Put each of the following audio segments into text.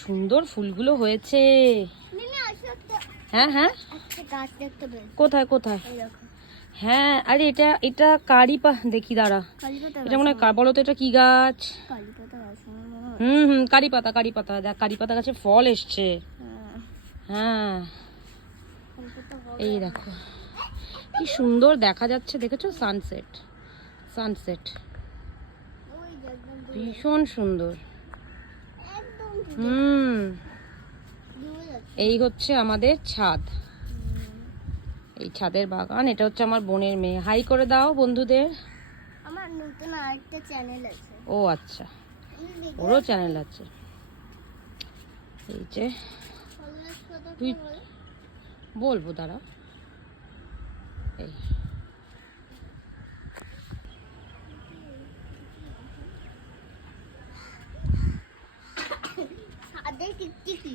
সুন্দর ফুলগুলো হয়েছে। হ্যাঁ হ্যাঁ, কোথায় কোথায়? হ্যাঁ, আরে এটা এটা কারি দেখি দাঁড়া, এটা মনে হয় বলো তো এটা কি গাছ? হুম, কারি পাতা, কারি পাতা। দেখ কারি পাতা গাছে ফল এসছে। হ্যাঁ, এই দেখো কি সুন্দর দেখা যাচ্ছে, দেখেছো? সানসেট, সানসেট ভীষণ সুন্দর। এই হচ্ছে আমাদের ছাদ, এই ছাদের বাগান। এটা হচ্ছে আমার বোনের মেয়ে। হাই করে দাও বন্ধুদের। আমার নতুন আরেকটা চ্যানেল আছে। ও আচ্ছা, ওরও চ্যানেল আছে। এই যে তুই বলবো, দাঁড়া। এই ছাদে টিকটিকি,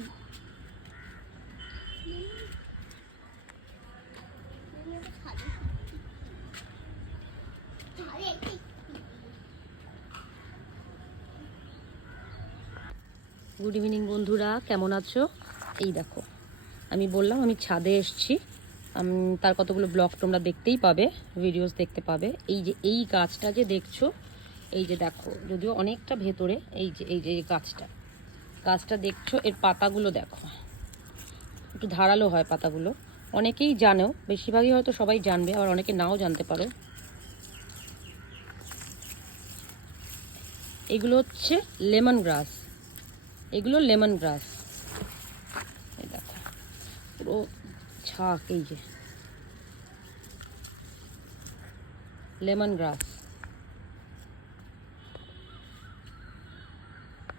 গুড ইভিনিং বন্ধুরা, কেমন আছো? এই দেখো, আমি বললাম আমি ছাদে এসেছি। তার কতগুলো ব্লগ তোমরা দেখতেই পাবে, ভিডিওস দেখতে পাবে। এই যে এই গাছটা যে দেখছো, এই যে দেখো, যদিও অনেকটা ভেতরে, এই যে এই যে এই গাছটা দেখছো, এর পাতাগুলো দেখো, একটু ধারালো হয় পাতাগুলো। অনেকেই জানো, বেশিরভাগই হয়তো সবাই জানবে, আবার অনেকে নাও জানতে পারো। এগুলো হচ্ছে লেমন গ্রাস, এগুলো লেমন গ্রাস। এই দেখো পুরো ছাক, এই যে লেমন গ্রাস।